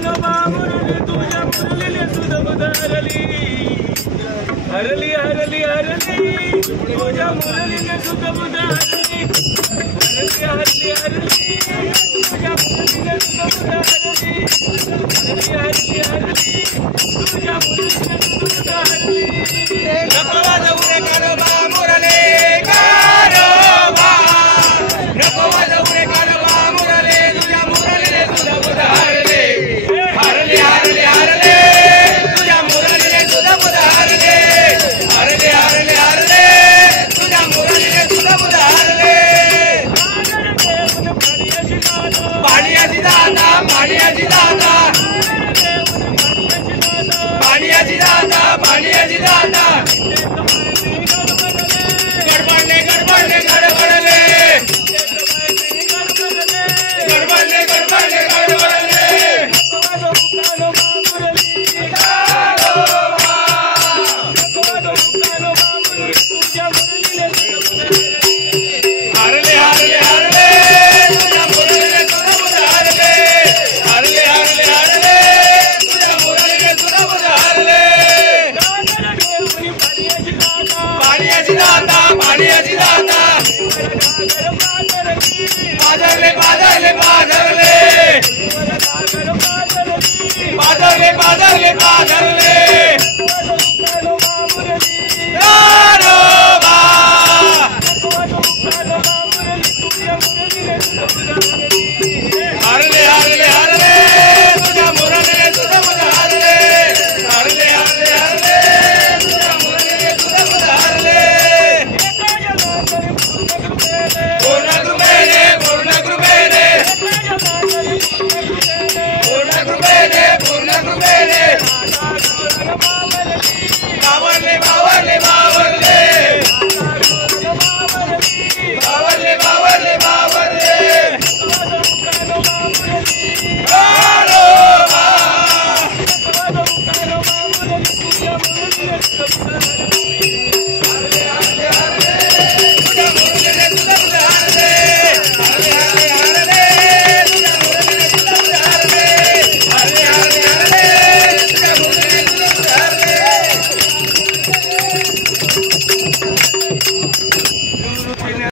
कानोबा मुरली तुझ्या मुरलीने सुध उधारली हरली हरली हरली तुझ्या मुरलीने सुध उधारली हरली हरली हरली तुझ्या मुरलीने सुध उधारली हरली हरली हरली तुझ्या मुरलीने सुध उधारली नको वाजवू रे कानोबा मुरली कानोबा नको वाजवू रे कानोबा मुरली तुझ्या मुरलीने सुध उधारली हरली हरली हरली तुझ्या मुरलीने सुध उधारली हरली हरली हरली तुझ्या मुरलीने सुध उधारली पाणीयाची दाता पाणीयाची दाता पाणीयाची दाता पाणीयाची दाता गडबडले गडबडले गडबडले गडबडले गडबडले गडबडले हरले हरले हरले तुझ्या मुरलीने सुध उधारले हरले हरले हरले तुझ्या मुरलीने सुध उधारले पाणीयाची दाता पाणीयाची दाता पाझरले पाझरले पाझरले पाझरले पाझरले पाझरले कानोबा हरले हरले हरले तुझ्या मुरलीने सुध उधारले हरले हरले हरले तुझ्या मुरलीने सुध उधारले पूर्ण कृपेने पूर्ण कृपेने पूर्ण कृपेने पूर्ण कृपेने बावरले बावरले बावरले बावरले बावरले बावरले कानोबा